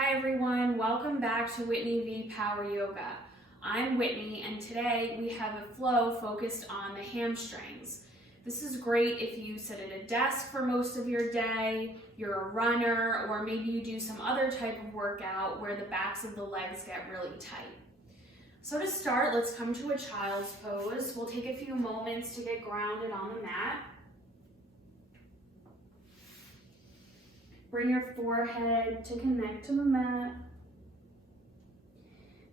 Hi everyone, welcome back to Whitney V Power Yoga. I'm Whitney and today we have a flow focused on the hamstrings. This is great if you sit at a desk for most of your day, you're a runner, or maybe you do some other type of workout where the backs of the legs get really tight. So to start, let's come to a child's pose. We'll take a few moments to get grounded on the mat. Bring your forehead to connect to the mat.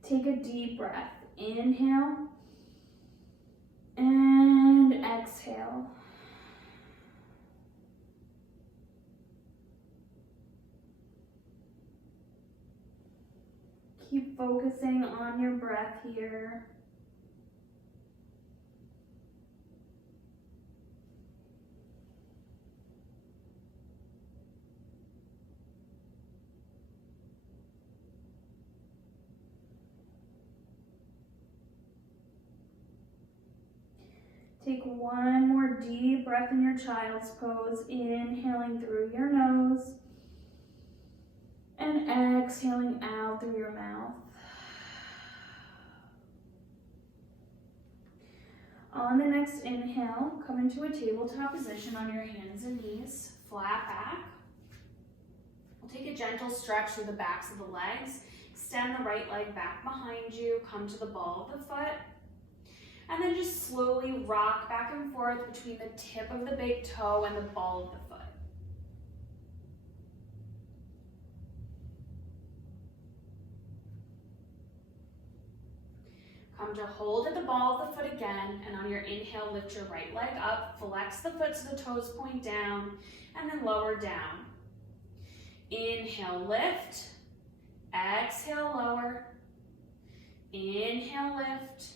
Take a deep breath. Inhale and exhale. Keep focusing on your breath here. Take one more deep breath in your child's pose, inhaling through your nose and exhaling out through your mouth. On the next inhale, come into a tabletop position on your hands and knees, flat back. We'll take a gentle stretch through the backs of the legs, extend the right leg back behind you, come to the ball of the foot. And then just slowly rock back and forth between the tip of the big toe and the ball of the foot. Come to hold at the ball of the foot again, and on your inhale, lift your right leg up, flex the foot so the toes point down, and then lower down. Inhale, lift. Exhale, lower. Inhale, lift.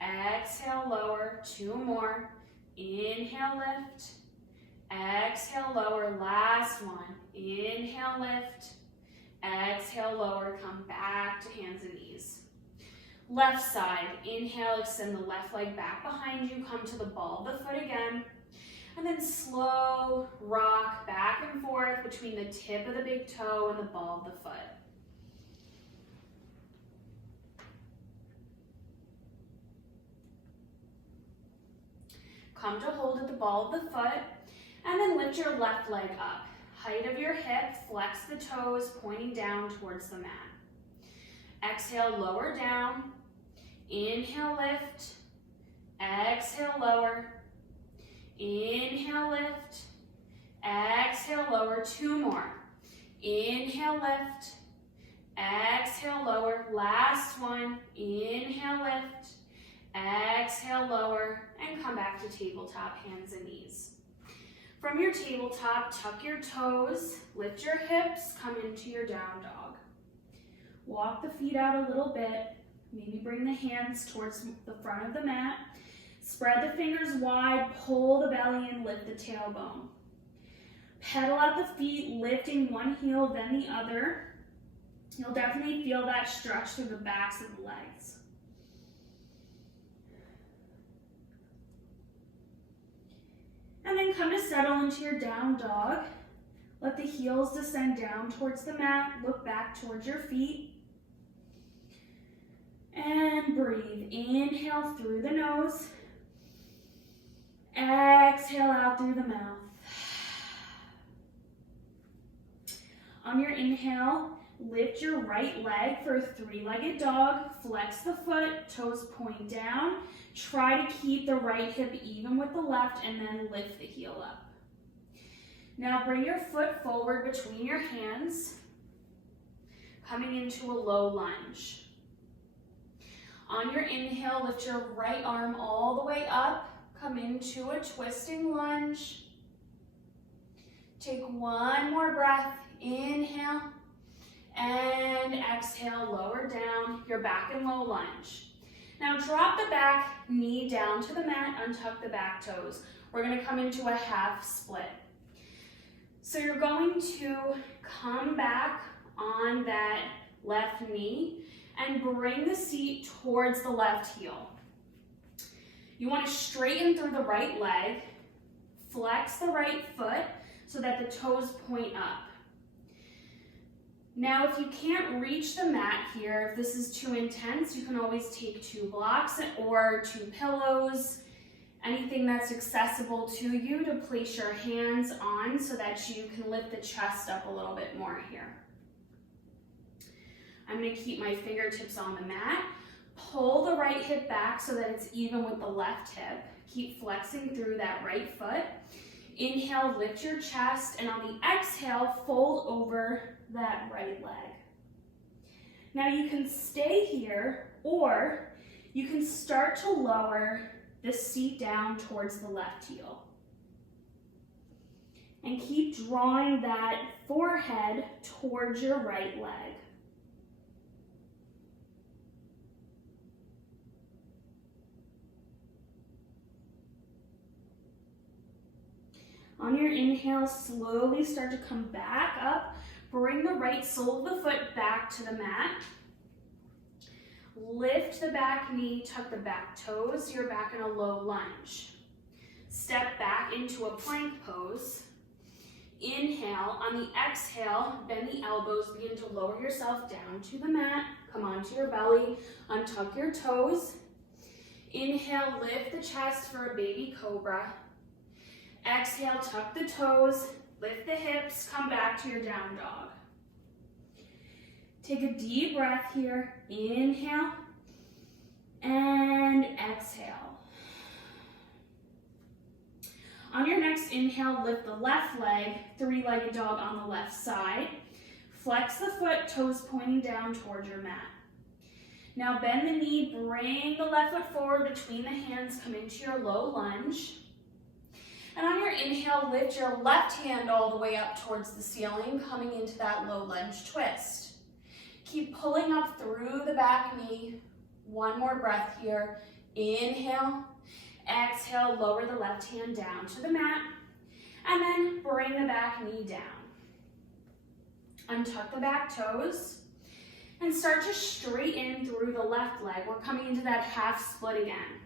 Exhale, lower. Two more. Inhale, lift. Exhale, lower. Last one. Inhale, lift. Exhale, lower. Come back to hands and knees. Left side. Inhale, extend the left leg back behind you. Come to the ball of the foot again. And then slow rock back and forth between the tip of the big toe and the ball of the foot. Come to hold at the ball of the foot, and then lift your left leg up. Height of your hip, flex the toes, pointing down towards the mat. Exhale, lower down. Inhale, lift. Exhale, lower. Inhale, lift. Exhale, lower. Two more. Inhale, lift. Exhale, lower. Last one. Inhale, lift. Exhale, lower, and come back to tabletop, hands and knees. From your tabletop, tuck your toes, lift your hips, come into your down dog. Walk the feet out a little bit, maybe bring the hands towards the front of the mat. Spread the fingers wide, pull the belly and lift the tailbone. Pedal out the feet, lifting one heel, then the other. You'll definitely feel that stretch through the backs of the legs. And then come to settle into your down dog. Let the heels descend down towards the mat. Look back towards your feet. And breathe. Inhale through the nose. Exhale out through the mouth. On your inhale, lift your right leg for a three-legged dog. Flex the foot, toes point down. Try to keep the right hip even with the left and then lift the heel up. Now bring your foot forward between your hands, coming into a low lunge. On your inhale, lift your right arm all the way up, come into a twisting lunge. Take one more breath, inhale, and exhale, lower down, you're back in low lunge. Now drop the back knee down to the mat, untuck the back toes. We're gonna come into a half split. So you're going to come back on that left knee and bring the seat towards the left heel. You wanna straighten through the right leg, flex the right foot so that the toes point up. Now, if you can't reach the mat here, if this is too intense, you can always take 2 blocks or 2 pillows, anything that's accessible to you to place your hands on so that you can lift the chest up a little bit more here. I'm going to keep my fingertips on the mat. Pull the right hip back so that it's even with the left hip. Keep flexing through that right foot. Inhale, lift your chest, and on the exhale, fold over that right leg. Now you can stay here, or you can start to lower the seat down towards the left heel. And keep drawing that forehead towards your right leg. On your inhale, slowly start to come back up. Bring the right sole of the foot back to the mat. Lift the back knee, tuck the back toes. You're back in a low lunge. Step back into a plank pose. Inhale. On the exhale, bend the elbows. Begin to lower yourself down to the mat. Come onto your belly. Untuck your toes. Inhale, lift the chest for a baby cobra. Exhale, tuck the toes, lift the hips, come back to your down dog. Take a deep breath here. Inhale and exhale. On your next inhale, lift the left leg, 3-legged dog on the left side. Flex the foot, toes pointing down towards your mat. Now bend the knee, bring the left foot forward between the hands, come into your low lunge. And on your inhale, lift your left hand all the way up towards the ceiling, coming into that low lunge twist. Keep pulling up through the back knee. One more breath here. Inhale, exhale, lower the left hand down to the mat, and then bring the back knee down. Untuck the back toes, and start to straighten through the left leg. We're coming into that half split again.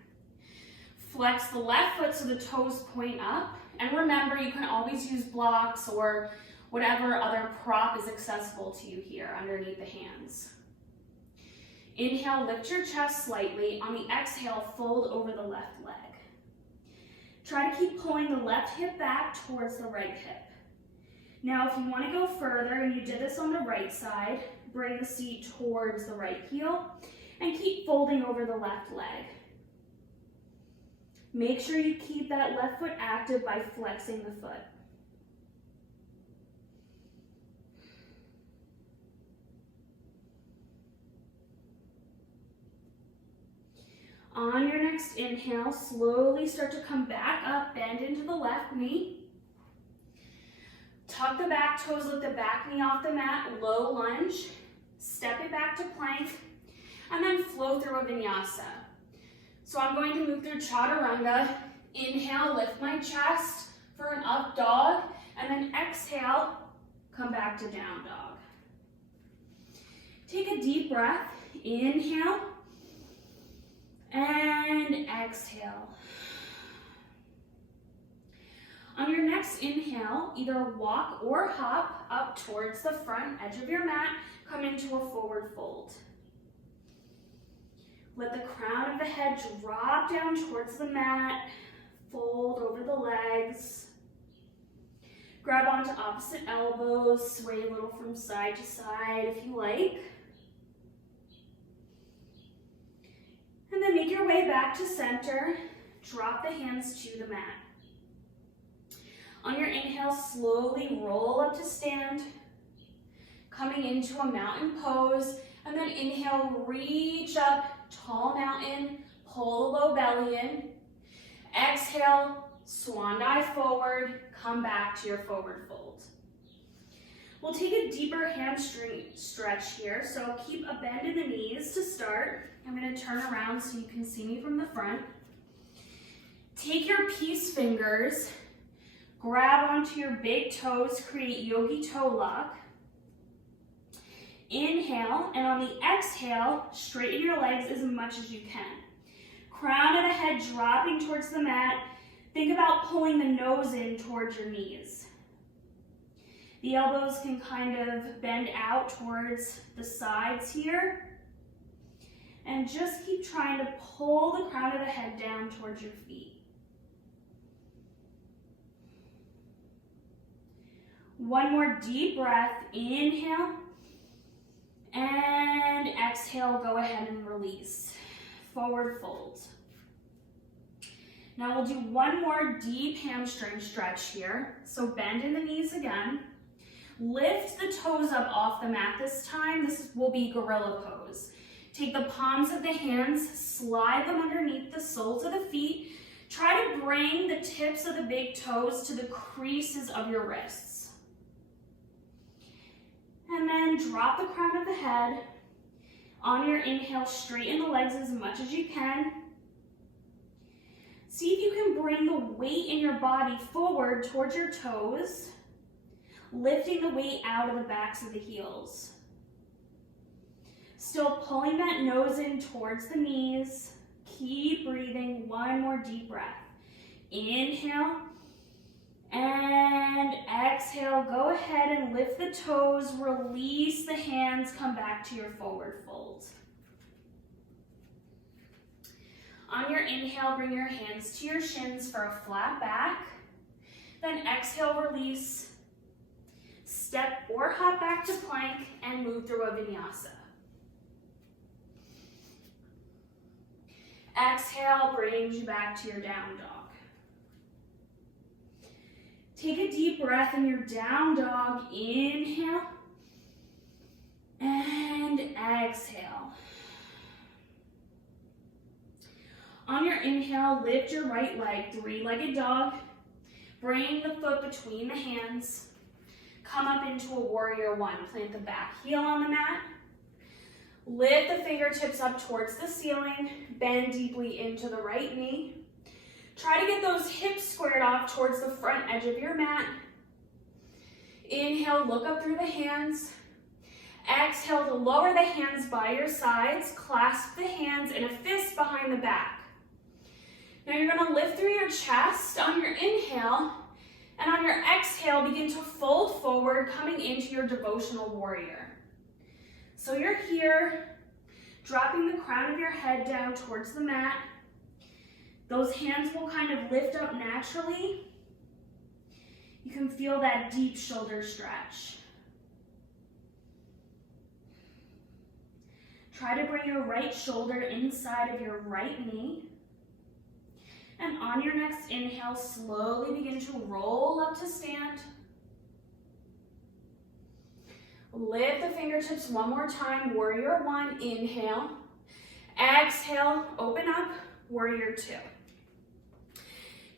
Flex the left foot so the toes point up. And remember, you can always use blocks or whatever other prop is accessible to you here underneath the hands. Inhale, lift your chest slightly. On the exhale, fold over the left leg. Try to keep pulling the left hip back towards the right hip. Now, if you want to go further, and you did this on the right side, bring the seat towards the right heel and keep folding over the left leg. Make sure you keep that left foot active by flexing the foot. On your next inhale, slowly start to come back up, bend into the left knee. Tuck the back toes, lift the back knee off the mat, low lunge. Step it back to plank, and then flow through a vinyasa. So I'm going to move through chaturanga. Inhale, lift my chest for an up dog, and then exhale, come back to down dog. Take a deep breath. Inhale and exhale. On your next inhale, either walk or hop up towards the front edge of your mat. Come into a forward fold. Let the crown of the head drop down towards the mat. Fold over the legs. Grab onto opposite elbows. Sway a little from side to side if you like. And then make your way back to center. Drop the hands to the mat. On your inhale, slowly roll up to stand. Coming into a mountain pose. And then inhale, reach up, tall mountain, pull the low belly in. Exhale, swan dive forward, come back to your forward fold. We'll take a deeper hamstring stretch here, so keep a bend in the knees to start. I'm going to turn around so you can see me from the front. Take your peace fingers, grab onto your big toes, create yogi toe lock. Inhale, and on the exhale, straighten your legs as much as you can. Crown of the head dropping towards the mat. Think about pulling the nose in towards your knees. The elbows can kind of bend out towards the sides here. And just keep trying to pull the crown of the head down towards your feet. One more deep breath. Inhale. And exhale, go ahead and release. Forward fold. Now we'll do one more deep hamstring stretch here. So bend in the knees again. Lift the toes up off the mat this time. This will be gorilla pose. Take the palms of the hands, slide them underneath the soles of the feet. Try to bring the tips of the big toes to the creases of your wrists. And then drop the crown of the head. On your inhale, straighten the legs as much as you can. See if you can bring the weight in your body forward towards your toes, lifting the weight out of the backs of the heels. Still pulling that nose in towards the knees. Keep breathing. One more deep breath. Inhale. And exhale. Go ahead and lift the toes. Release the hands. Come back to your forward fold. On your inhale, bring your hands to your shins for a flat back. Then exhale, release. Step or hop back to plank and move through a vinyasa. Exhale brings you back to your down dog. Take a deep breath in your down dog. Inhale and exhale. On your inhale, lift your right leg, three-legged dog. Bring the foot between the hands. Come up into a warrior one. Plant the back heel on the mat. Lift the fingertips up towards the ceiling. Bend deeply into the right knee. Try to get those hips squared off towards the front edge of your mat. Inhale, look up through the hands. Exhale to lower the hands by your sides. Clasp the hands in a fist behind the back. Now you're going to lift through your chest on your inhale, and on your exhale, begin to fold forward, coming into your devotional warrior. So you're here, dropping the crown of your head down towards the mat. Those hands will kind of lift up naturally. You can feel that deep shoulder stretch. Try to bring your right shoulder inside of your right knee. And on your next inhale, slowly begin to roll up to stand. Lift the fingertips one more time, warrior one, inhale. Exhale, open up, warrior two.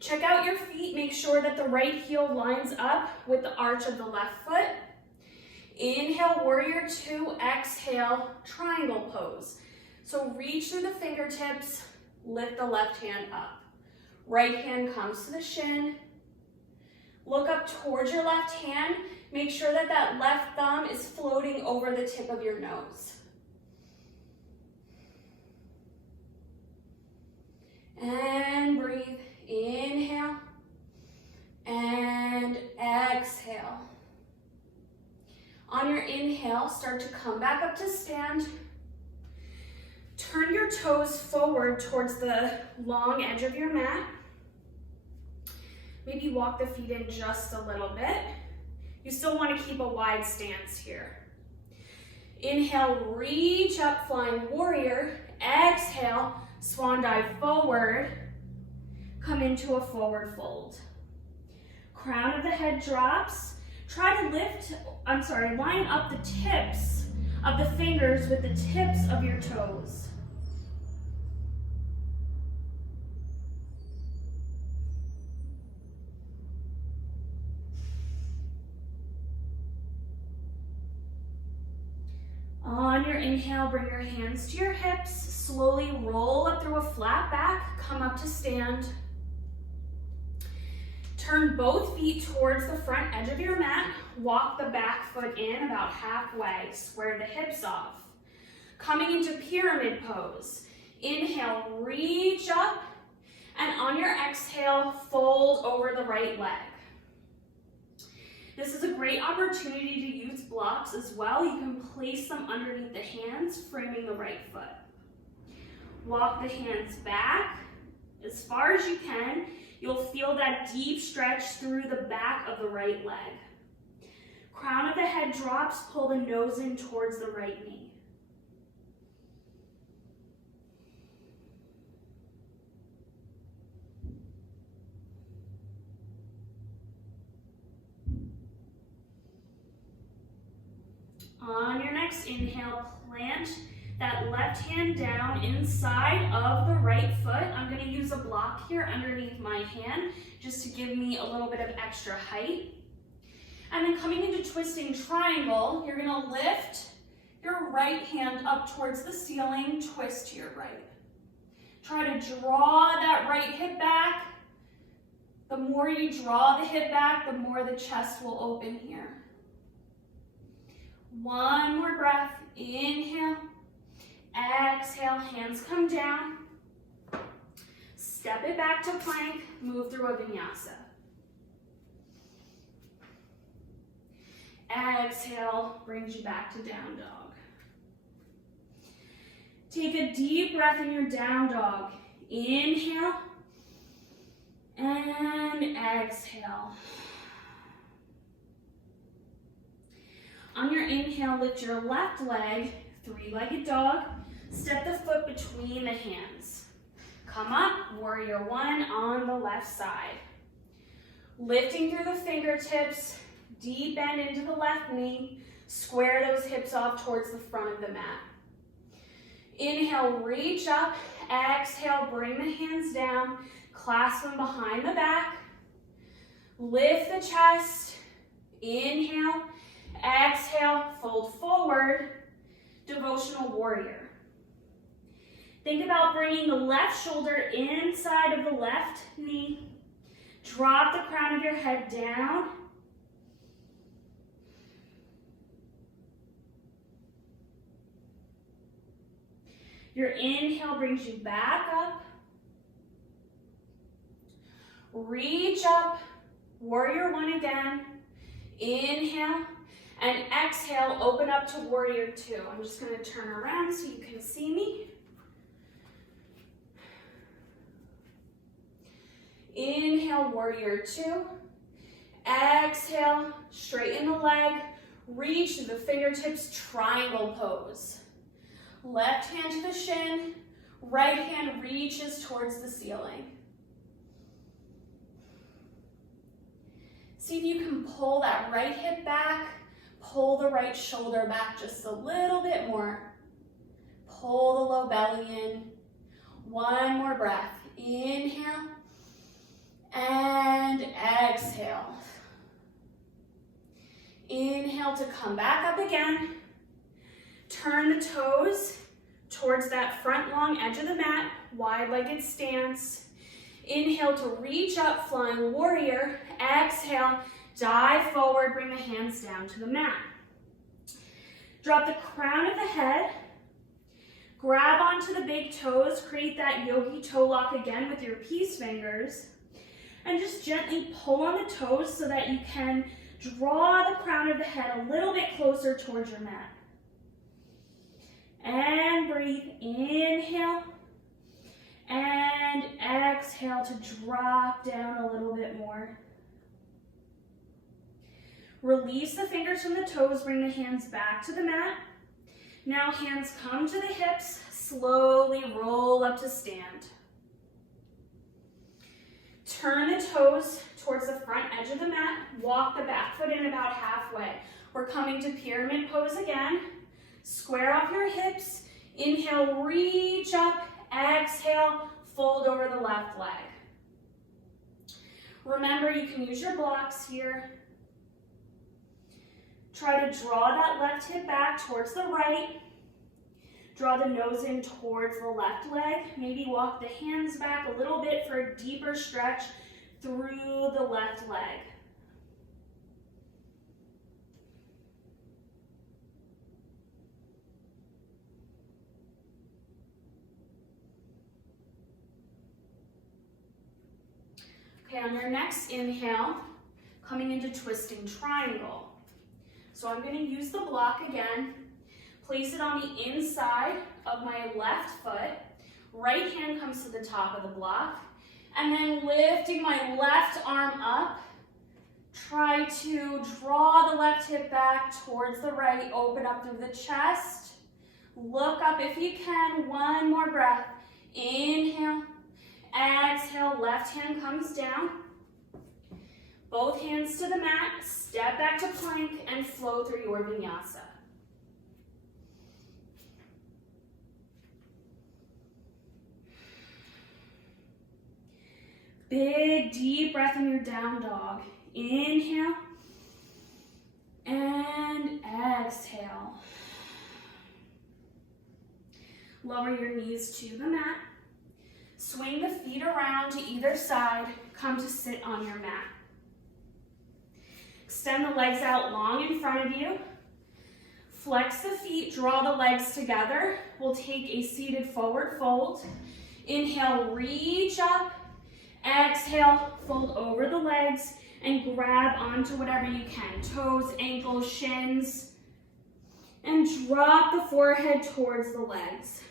Check out your feet, make sure that the right heel lines up with the arch of the left foot. Inhale, warrior two, exhale, triangle pose. So reach through the fingertips, lift the left hand up. Right hand comes to the shin. Look up towards your left hand. Make sure that that left thumb is floating over the tip of your nose. And breathe. Inhale. And exhale. On your inhale, start to come back up to stand. Turn your toes forward towards the long edge of your mat. Maybe walk the feet in just a little bit. You still want to keep a wide stance here. Inhale, reach up, flying warrior. Exhale, swan dive forward. Come into a forward fold. Crown of the head drops. Try to line up the tips of the fingers with the tips of your toes. On your inhale, bring your hands to your hips. Slowly roll up through a flat back. Come up to stand. Turn both feet towards the front edge of your mat. Walk the back foot in about halfway. Square the hips off. Coming into pyramid pose. Inhale, reach up. And on your exhale, fold over the right leg. This is a great opportunity to use blocks as well. You can place them underneath the hands, framing the right foot. Walk the hands back as far as you can. You'll feel that deep stretch through the back of the right leg. Crown of the head drops, pull the nose in towards the right knee. On your next inhale, plant that left hand down inside of the right foot. I'm going to use a block here underneath my hand just to give me a little bit of extra height. And then coming into twisting triangle, you're going to lift your right hand up towards the ceiling, twist to your right. Try to draw that right hip back. The more you draw the hip back, the more the chest will open here. One more breath. Inhale. Exhale. Hands come down. Step it back to plank. Move through a vinyasa. Exhale. Brings you back to down dog. Take a deep breath in your down dog. Inhale. And exhale. On your inhale, lift your left leg, three-legged dog. Step the foot between the hands. Come up, warrior one on the left side. Lifting through the fingertips, deep bend into the left knee. Square those hips off towards the front of the mat. Inhale, reach up. Exhale, bring the hands down. Clasp them behind the back. Lift the chest. Inhale. Exhale, fold forward, devotional warrior. Think about bringing the left shoulder inside of the left knee. Drop the crown of your head down. Your inhale brings you back up. Reach up, warrior one again. Inhale. And exhale, open up to warrior two. I'm just going to turn around so you can see me. Inhale, warrior two. Exhale, straighten the leg. Reach to the fingertips, triangle pose. Left hand to the shin. Right hand reaches towards the ceiling. See if you can pull that right hip back. Pull the right shoulder back just a little bit more. Pull the low belly in. One more breath. Inhale. And exhale. Inhale to come back up again. Turn the toes towards that front long edge of the mat. Wide-legged stance. Inhale to reach up, flying warrior. Exhale. Dive forward, bring the hands down to the mat. Drop the crown of the head. Grab onto the big toes, create that yogi toe lock again with your peace fingers. And just gently pull on the toes so that you can draw the crown of the head a little bit closer towards your mat. And breathe, inhale. And exhale to drop down a little bit more. Release the fingers from the toes, bring the hands back to the mat. Now hands come to the hips, slowly roll up to stand. Turn the toes towards the front edge of the mat, walk the back foot in about halfway. We're coming to pyramid pose again. Square off your hips, inhale, reach up, exhale, fold over the left leg. Remember, you can use your blocks here. Try to draw that left hip back towards the right. Draw the nose in towards the left leg. Maybe walk the hands back a little bit for a deeper stretch through the left leg. Okay, on your next inhale, coming into twisting triangle. So I'm going to use the block again, place it on the inside of my left foot, right hand comes to the top of the block, and then lifting my left arm up, try to draw the left hip back towards the right, open up through the chest, look up if you can, one more breath, inhale, exhale, left hand comes down, both hands to the mat, step back to plank, and flow through your vinyasa. Big, deep breath in your down dog. Inhale, and exhale. Lower your knees to the mat. Swing the feet around to either side. Come to sit on your mat. Extend the legs out long in front of you. Flex the feet, draw the legs together. We'll take a seated forward fold. Inhale, reach up. Exhale, fold over the legs and grab onto whatever you can. Toes, ankles, shins. And drop the forehead towards the legs.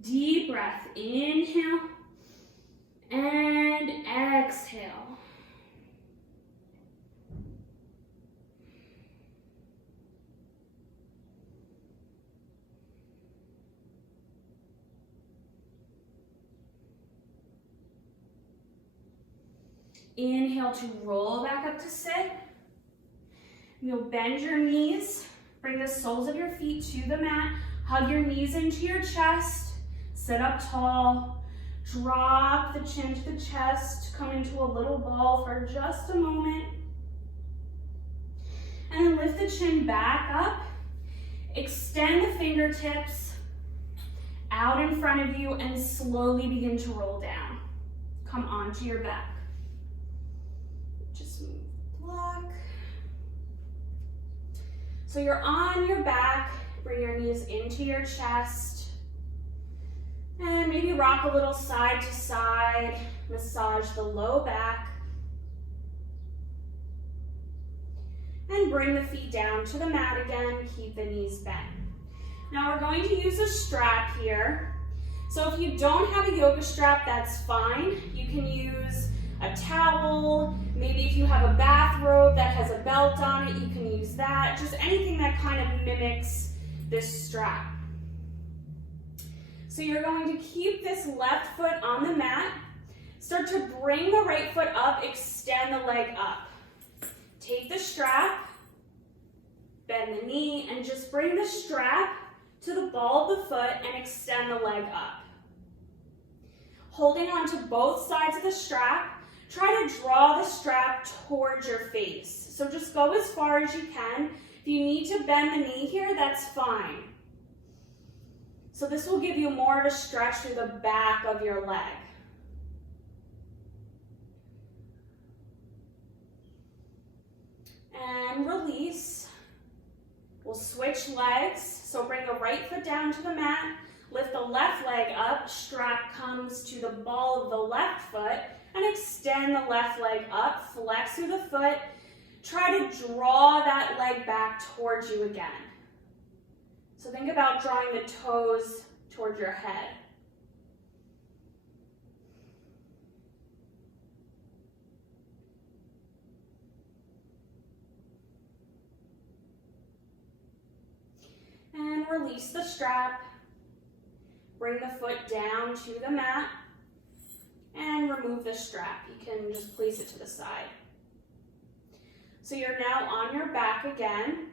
Deep breath, inhale and exhale. Inhale to roll back up to sit. You'll bend your knees, bring the soles of your feet to the mat, hug your knees into your chest, sit up tall, drop the chin to the chest, come into a little ball for just a moment, and then lift the chin back up, extend the fingertips out in front of you, and slowly begin to roll down. Come onto your back. Just move the block. So you're on your back, bring your knees into your chest, and maybe rock a little side to side, massage the low back, and bring the feet down to the mat again, keep the knees bent. Now we're going to use a strap here. So if you don't have a yoga strap, that's fine. You can use a towel, maybe if you have a bathrobe that has a belt on it, you can use that. Just anything that kind of mimics this strap. So you're going to keep this left foot on the mat. Start to bring the right foot up, extend the leg up. Take the strap, bend the knee, and just bring the strap to the ball of the foot and extend the leg up. Holding on to both sides of the strap, try to draw the strap towards your face. So just go as far as you can. If you need to bend the knee here, that's fine. So this will give you more of a stretch through the back of your leg. And release. We'll switch legs. So bring the right foot down to the mat, lift the left leg up, strap comes to the ball of the left foot, and extend the left leg up, flex through the foot. Try to draw that leg back towards you again. So think about drawing the toes towards your head. And release the strap. Bring the foot down to the mat and remove the strap. You can just place it to the side. So you're now on your back again.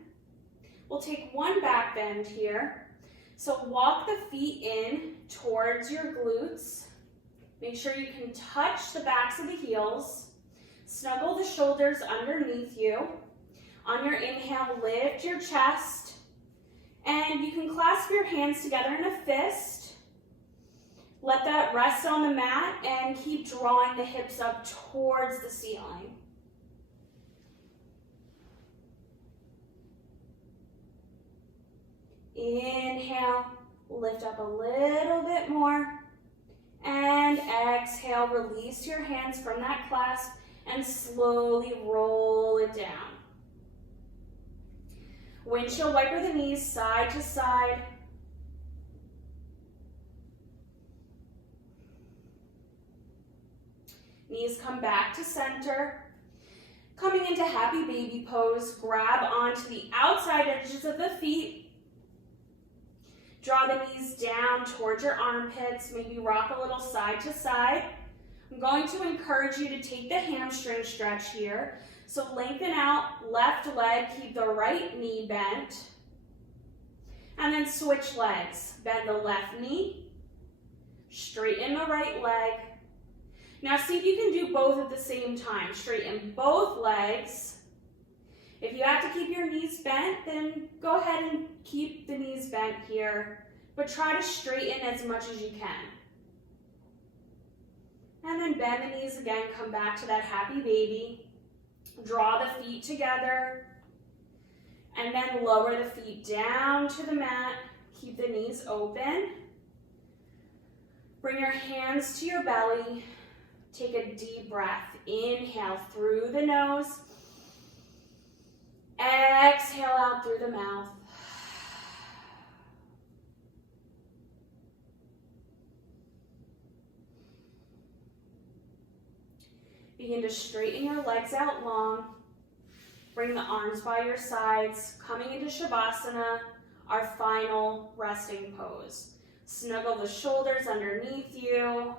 We'll take one back bend here. So walk the feet in towards your glutes. Make sure you can touch the backs of the heels. Snuggle the shoulders underneath you. On your inhale, lift your chest. And you can clasp your hands together in a fist. Let that rest on the mat and keep drawing the hips up towards the ceiling. Inhale, lift up a little bit more. And exhale, release your hands from that clasp and slowly roll it down. Windshield wiper the knees side to side. Knees come back to center. Coming into happy baby pose, grab onto the outside edges of the feet. Draw the knees down towards your armpits, maybe rock a little side to side. I'm going to encourage you to take the hamstring stretch here. So lengthen out, left leg, keep the right knee bent. And then switch legs. Bend the left knee, straighten the right leg. Now see if you can do both at the same time. Straighten both legs. If you have to keep your knees bent, then go ahead and keep the knees bent here, but try to straighten as much as you can. And then bend the knees again, come back to that happy baby. Draw the feet together, and then lower the feet down to the mat. Keep the knees open. Bring your hands to your belly. Take a deep breath. Inhale through the nose. Exhale out through the mouth. Begin to straighten your legs out long. Bring the arms by your sides. Coming into Shavasana, our final resting pose. Snuggle the shoulders underneath you.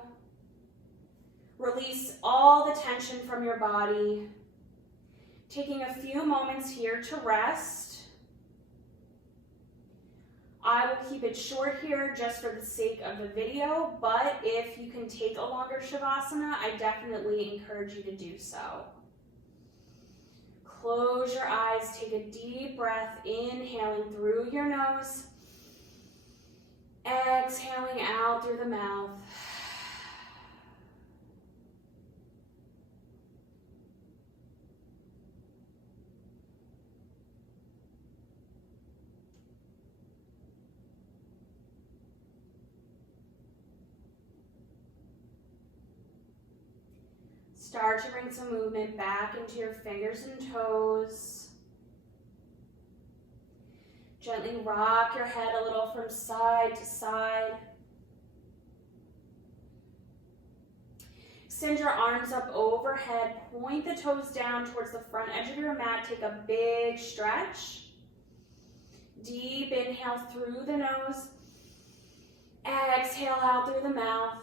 Release all the tension from your body. Taking a few moments here to rest. I will keep it short here just for the sake of the video, but if you can take a longer Shavasana, I definitely encourage you to do so. Close your eyes, take a deep breath, inhaling through your nose, exhaling out through the mouth. Start to bring some movement back into your fingers and toes. Gently rock your head a little from side to side. Extend your arms up overhead. Point the toes down towards the front edge of your mat. Take a big stretch. Deep inhale through the nose. Exhale out through the mouth.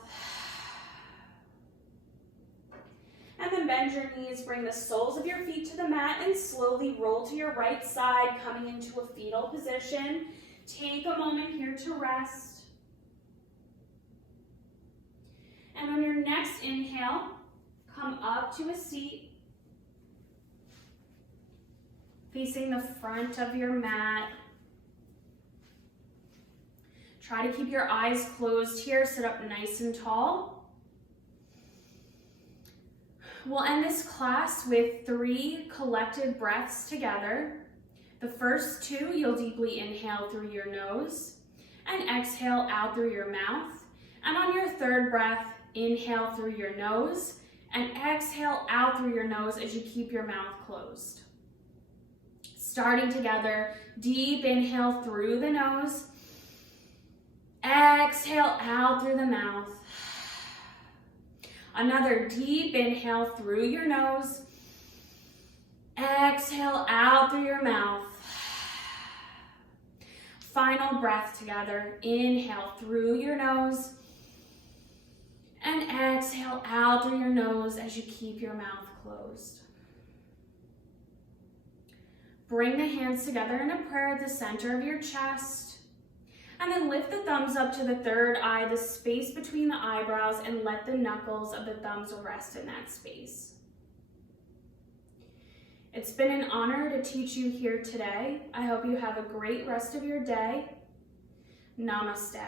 And then bend your knees, bring the soles of your feet to the mat and slowly roll to your right side, coming into a fetal position. Take a moment here to rest. And on your next inhale, come up to a seat, facing the front of your mat. Try to keep your eyes closed here, sit up nice and tall. We'll end this class with 3 collected breaths together. The first 2, you'll deeply inhale through your nose and exhale out through your mouth. And on your third breath, inhale through your nose and exhale out through your nose as you keep your mouth closed. Starting together, deep inhale through the nose, exhale out through the mouth. Another deep inhale through your nose. Exhale out through your mouth. Final breath together. Inhale through your nose. And exhale out through your nose as you keep your mouth closed. Bring the hands together in a prayer at the center of your chest. And then lift the thumbs up to the third eye, the space between the eyebrows, and let the knuckles of the thumbs rest in that space. It's been an honor to teach you here today. I hope you have a great rest of your day. Namaste.